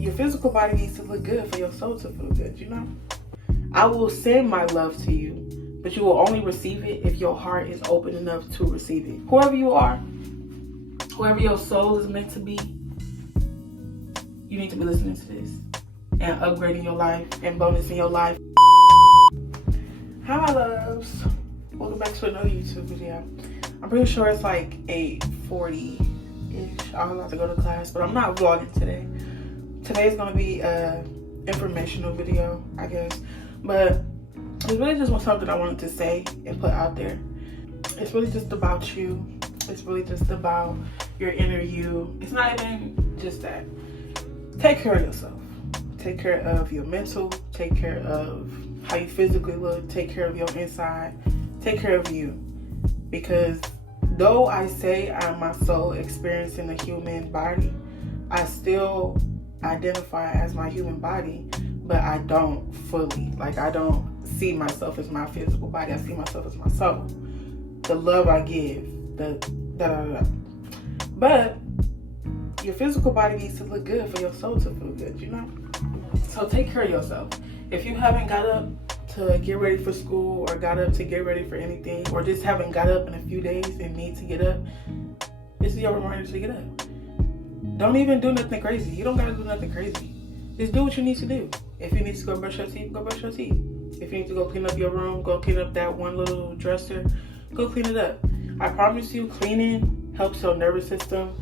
Your physical body needs to look good for your soul to feel good, you know? I will send my love to you, but you will only receive it if your heart is open enough to receive it. Whoever you are, whoever your soul is meant to be, you need to be listening to this and upgrading your life and bonusing your life. Hi, my loves. Welcome back to another YouTube video. I'm pretty sure it's like 8:40-ish. I'm about to go to class, but I'm not vlogging today. Today's gonna be a informational video, I guess. But it's really just something I wanted to say and put out there. It's really just about you. It's really just about your inner you. It's not even just that. Take care of yourself. Take care of your mental. Take care of how you physically look. Take care of your inside. Take care of you. Because though I say I'm my soul experiencing a human body, I still identify as my human body, but I don't fully. Like, I don't see myself as my physical body. I see myself as my soul. The love I give, But your physical body needs to look good for your soul to feel good, you know? So take care of yourself. If you haven't got up to get ready for school or got up to get ready for anything, or just haven't got up in a few days and need to get up, this is your reminder to get up. Don't even do nothing crazy. You don't gotta do nothing crazy. Just do what you need to do. If you need to go brush your teeth, go brush your teeth. If you need to go clean up your room, go clean up that one little dresser, go clean it up. I promise you, cleaning helps your nervous system,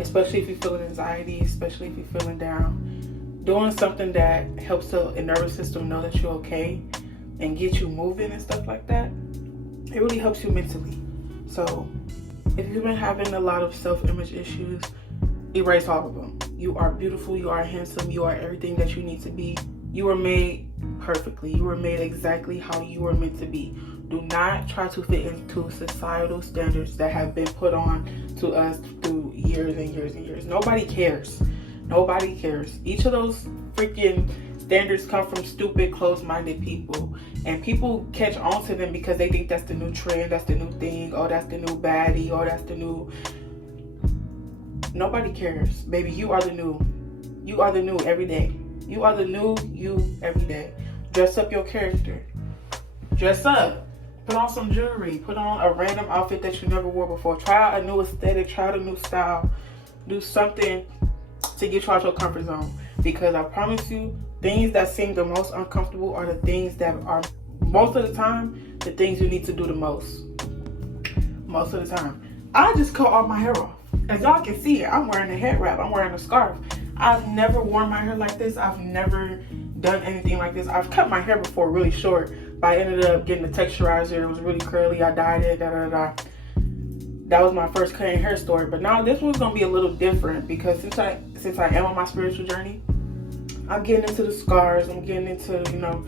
especially if you're feeling anxiety, especially if you're feeling down. Doing something that helps the nervous system know that you're okay and get you moving and stuff like that, it really helps you mentally. So if you've been having a lot of self-image issues, erase all of them. You are beautiful, you are handsome, you are everything that you need to be. You were made perfectly. You were made exactly how you were meant to be. Do not try to fit into societal standards that have been put on to us through years and years and years. Nobody cares. Nobody cares. Each of those freaking standards come from stupid, closed-minded people. And people catch on to them because they think that's the new trend, that's the new thing, oh, that's the new baddie, oh, that's the new... Nobody cares. Baby, you are the new. You are the new every day. You are the new you every day. Dress up your character. Dress up. Put on some jewelry. Put on a random outfit that you never wore before. Try out a new aesthetic. Try out a new style. Do something to get you out your comfort zone. Because I promise you, things that seem the most uncomfortable are the things that are, most of the time, the things you need to do the most. Most of the time. I just cut all my hair off. As y'all can see, I'm wearing a head wrap. I'm wearing a scarf. I've never worn my hair like this. I've never done anything like this. I've cut my hair before really short, but I ended up getting a texturizer. It was really curly. I dyed it. That was my first cutting hair story. But now this one's gonna be a little different because since I am on my spiritual journey, I'm getting into the scars. I'm getting into, you know,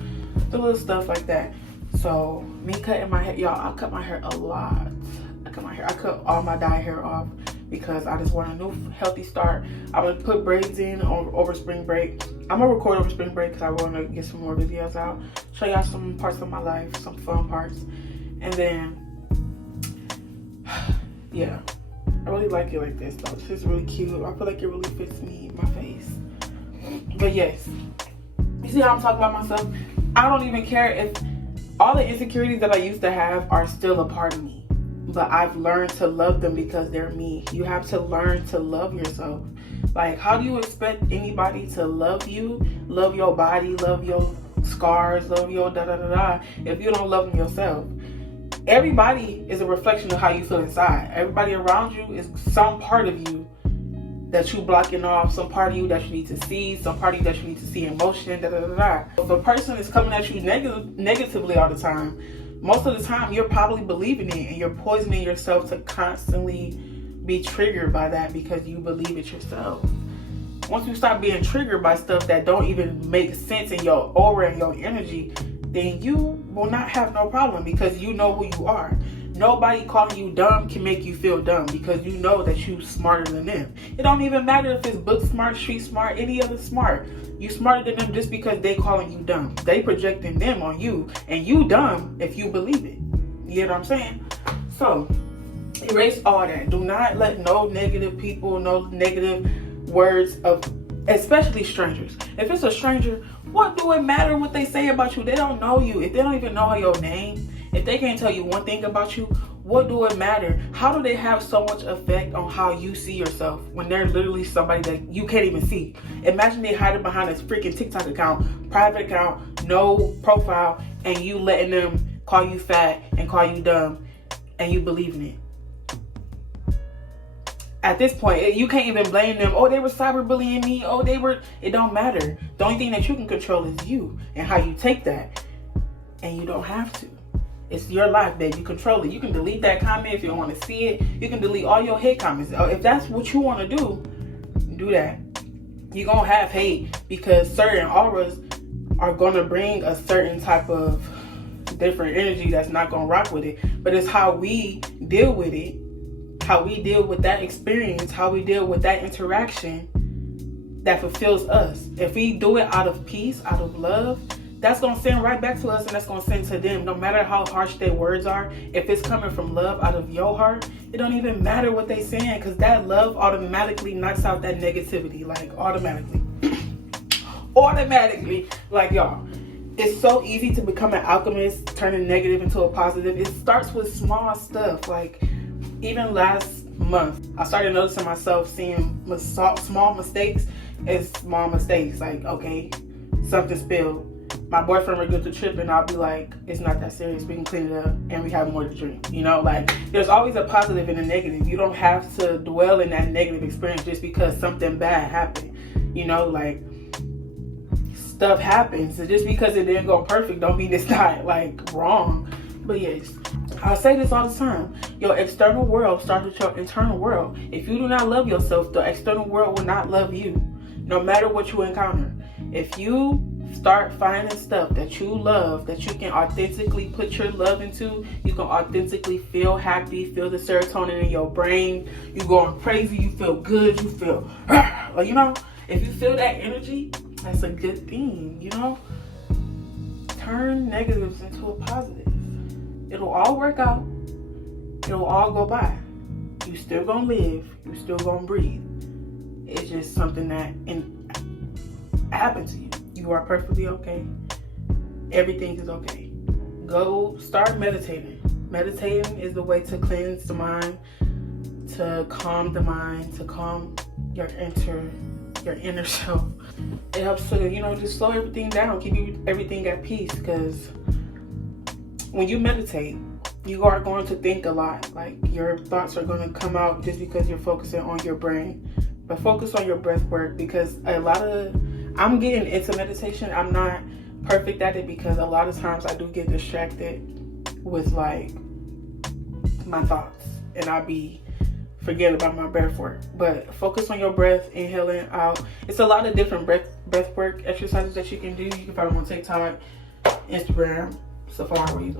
the little stuff like that. So me cutting my hair, y'all, I cut my hair a lot. I cut all my dye hair off because I just want a new healthy start. I'm gonna put braids in over spring break. I'm gonna record over spring break because I want to get some more videos out, show y'all some parts of my life, some fun parts, and then yeah, I really like it like this though. This is really cute. I feel like it really fits me, my face. But yes, you see how I'm talking about myself? I don't even care if all the insecurities that I used to have are still a part of me. But I've learned to love them because they're me. You have to learn to love yourself. Like, how do you expect anybody to love you, love your body, love your scars, love your da-da-da-da, if you don't love them yourself? Everybody is a reflection of how you feel inside. Everybody around you is some part of you that you blocking off, some part of you that you need to see, some part of you that you need to see in motion, da-da-da-da. If a person is coming at you negatively all the time, most of the time you're probably believing it and you're poisoning yourself to constantly be triggered by that because you believe it yourself. Once you stop being triggered by stuff that don't even make sense in your aura and your energy, then you will not have no problem because you know who you are. Nobody calling you dumb can make you feel dumb because you know that you smarter than them. It don't even matter if it's book smart, street smart, any other smart. You smarter than them just because they calling you dumb. They projecting them on you, and you dumb if you believe it. You know what I'm saying? So erase all that. Do not let no negative people, no negative words of especially strangers. If it's a stranger, what do it matter what they say about you? They don't know you. If they don't even know your name, if they can't tell you one thing about you, what do it matter? How do they have so much effect on how you see yourself when they're literally somebody that you can't even see? Imagine they hiding behind this freaking TikTok account, private account, no profile, and you letting them call you fat and call you dumb, and you believe in it. At this point, you can't even blame them. Oh, they were cyberbullying me. Oh, it don't matter. The only thing that you can control is you and how you take that. And you don't have to. It's your life, babe. You control it. You can delete that comment if you don't want to see it. You can delete all your hate comments. If that's what you want to do that. You're going to have hate because certain auras are going to bring a certain type of different energy that's not going to rock with it. But it's how we deal with it, how we deal with that experience, how we deal with that interaction that fulfills us. If we do it out of peace, out of love, that's going to send right back to us, and that's going to send to them. No matter how harsh their words are, if it's coming from love out of your heart, it don't even matter what they saying, because that love automatically knocks out that negativity, like automatically. Automatically. Like, y'all, it's so easy to become an alchemist, turning negative into a positive. It starts with small stuff. Like, even last month, I started noticing myself seeing small mistakes as small mistakes. Like, okay, something spilled. My boyfriend would go to trip and I'll be like, it's not that serious. We can clean it up and we have more to drink. You know, like, there's always a positive and a negative. You don't have to dwell in that negative experience just because something bad happened. You know, like, stuff happens. So just because it didn't go perfect don't mean it's not, like, wrong. But yes, I say this all the time. Your external world starts with your internal world. If you do not love yourself, the external world will not love you, no matter what you encounter. If you start finding stuff that you love, that you can authentically put your love into, you can authentically feel happy, feel the serotonin in your brain, you going crazy, you feel good, you feel, like, you know, if you feel that energy, that's a good thing, you know? Turn negatives into a positive. It'll all work out. It'll all go by. You still gonna live. You still gonna breathe. It's just something that happened to you. You are perfectly okay. Everything is okay. Go start meditating. Meditating is the way to cleanse the mind, to calm the mind, to calm your inner self. It helps to, you know, just slow everything down, keep everything at peace, because when you meditate, you are going to think a lot. Like, your thoughts are going to come out just because you're focusing on your brain. But focus on your breath work, because I'm getting into meditation. I'm not perfect at it because a lot of times I do get distracted with, like, my thoughts, and I'll be forgetting about my breath work. But focus on your breath, inhaling out. It's a lot of different breath work exercises that you can do. You can find them on TikTok, Instagram, Safari,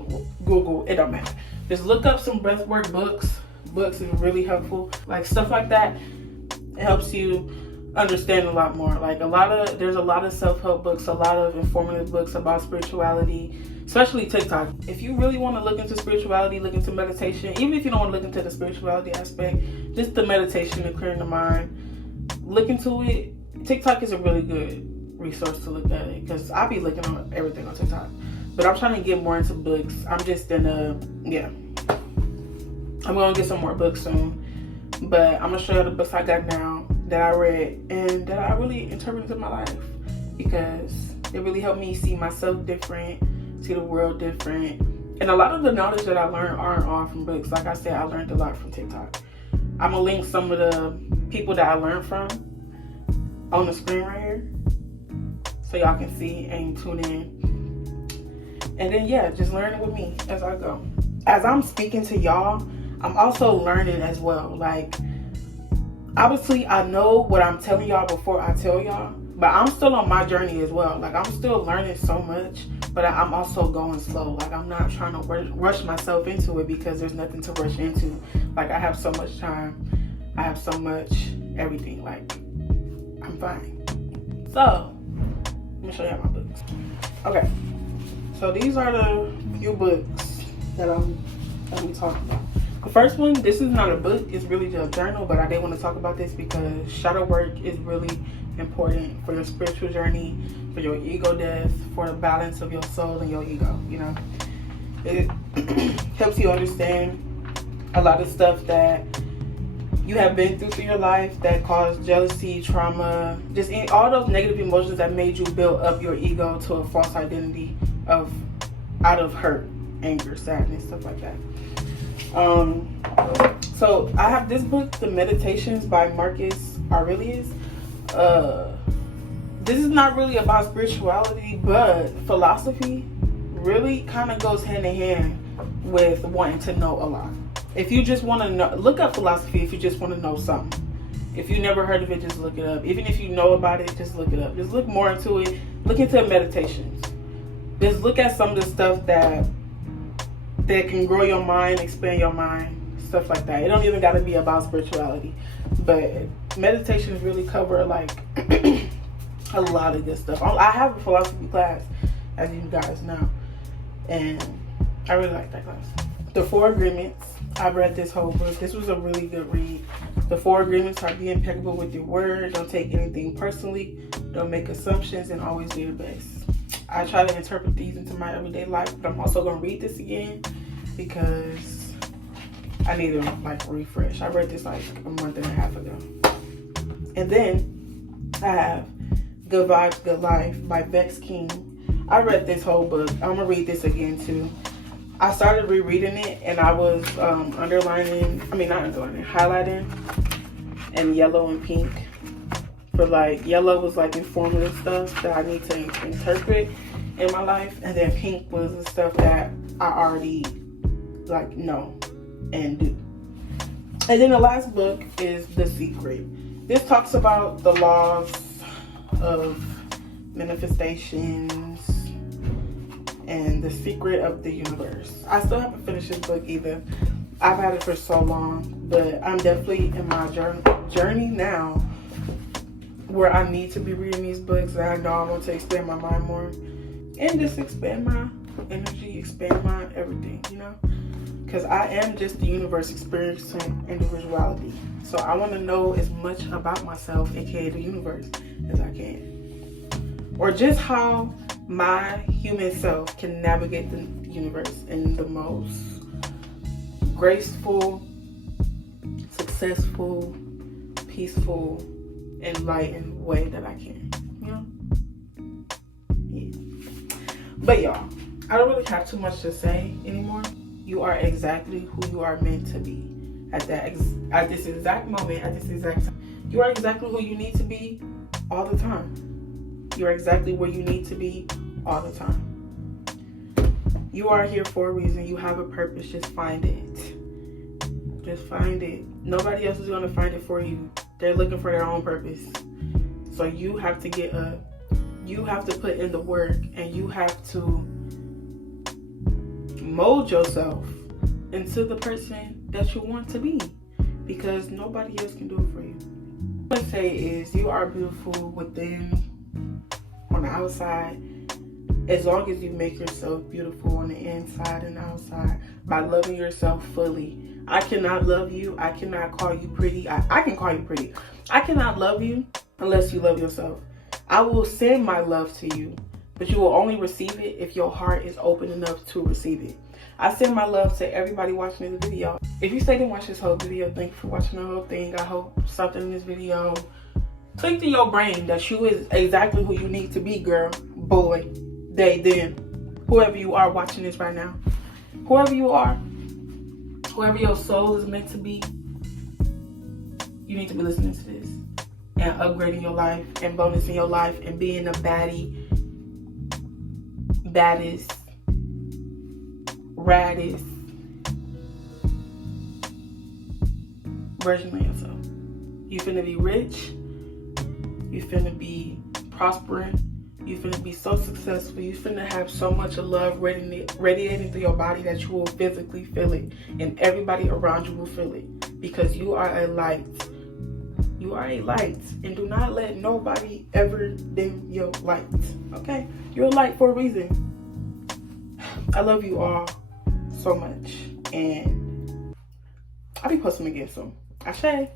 Google, it don't matter. Just look up some breathwork books. Books is really helpful. Like, stuff like that, it helps you understand a lot more. Like, there's a lot of self-help books, a lot of informative books about spirituality, especially TikTok. If you really want to look into spirituality, look into meditation, even if you don't want to look into the spirituality aspect, just the meditation and clearing the mind, look into it. TikTok is a really good resource to look at it, because I be looking on everything on TikTok. But I'm trying to get more into books. I'm just in I'm going to get some more books soon. But I'm going to show you the books I got now that I read and that I really interpreted in my life, because it really helped me see myself different, see the world different. And a lot of the knowledge that I learned aren't all from books. Like I said, I learned a lot from TikTok. I'm going to link some of the people that I learned from on the screen right here, so y'all can see and tune in. And then, yeah, just learning with me as I go. As I'm speaking to y'all, I'm also learning as well. Like, obviously, I know what I'm telling y'all before I tell y'all, but I'm still on my journey as well. Like, I'm still learning so much, but I'm also going slow. Like, I'm not trying to rush myself into it, because there's nothing to rush into. Like, I have so much time. I have so much everything. Like, I'm fine. So, let me show y'all my books. Okay. So these are the few books that I'm talking about. The first one, this is not a book, it's really just a journal, but I did want to talk about this because shadow work is really important for your spiritual journey, for your ego death, for the balance of your soul and your ego. You know, it helps you understand a lot of stuff that you have been through your life that caused jealousy, trauma, just all those negative emotions that made you build up your ego to a false identity out of hurt, anger, sadness, stuff like that. So I have this book, The Meditations by Marcus Aurelius. This is not really about spirituality, but philosophy really kind of goes hand in hand with wanting to know a lot. If you just want to know, look up philosophy if you just want to know something. If you never heard of it, just look it up. Even if you know about it, just look it up. Just look more into it. Look into meditations. Just look at some of the stuff that can grow your mind, expand your mind, stuff like that. It don't even got to be about spirituality. But meditations really cover like a lot of good stuff. I have a philosophy class, as you guys know, and I really like that class. The 4 Agreements. I read this whole book. This was a really good read. The 4 Agreements are: be impeccable with your word, don't take anything personally, don't make assumptions, and always do your best. I try to interpret these into my everyday life, but I'm also going to read this again because I need to like refresh. I read this like a month and a half ago. And then I have Good Vibes, Good Life by Vex King. I read this whole book. I'm going to read this again too. I started rereading it and I was highlighting in yellow and pink. For like, yellow was like informative stuff that I need to interpret in my life, and then pink was the stuff that I already like know and do. And then the last book is The Secret. This talks about the laws of manifestations and the secret of the universe. I still haven't finished this book either. I've had it for so long, but I'm definitely in my journey now where I need to be reading these books, and I know I want to expand my mind more and just expand my energy, expand my everything, you know, because I am just the universe experiencing individuality. So I want to know as much about myself, aka the universe, as I can, or just how my human self can navigate the universe in the most graceful, successful, peaceful, enlightened way that I can, you know? Yeah. But y'all, I don't really have too much to say anymore. You are exactly who you are meant to be at this exact moment, at this exact time. You are exactly who you need to be all the time. You're exactly where you need to be all the time. You are here for a reason. You have a purpose. Just find it. Just find it. Nobody else is going to find it for you. They're looking for their own purpose. So you have to you have to put in the work, and you have to mold yourself into the person that you want to be, because nobody else can do it for you. What I say is, you are beautiful within, on the outside, as long as you make yourself beautiful on the inside and outside by loving yourself fully. I cannot love you. I cannot call you pretty. I can call you pretty. I cannot love you unless you love yourself. I will send my love to you, but you will only receive it if your heart is open enough to receive it. I send my love to everybody watching this video. If you stayed and watched this whole video, thank you for watching the whole thing. I hope something in this video clicked in your brain that you is exactly who you need to be, girl, boy, they, them, whoever you are watching this right now. Whoever you are, whoever your soul is meant to be, you need to be listening to this and upgrading your life and bonusing your life and being a baddest, raddest version of yourself. You finna be rich. You finna be prospering. You finna be so successful. You finna have so much of love radiating through your body that you will physically feel it, and everybody around you will feel it, because you are a light. You are a light, and do not let nobody ever dim your light. Okay? You're a light for a reason. I love you all so much, and I'll be posting again soon. Ashe.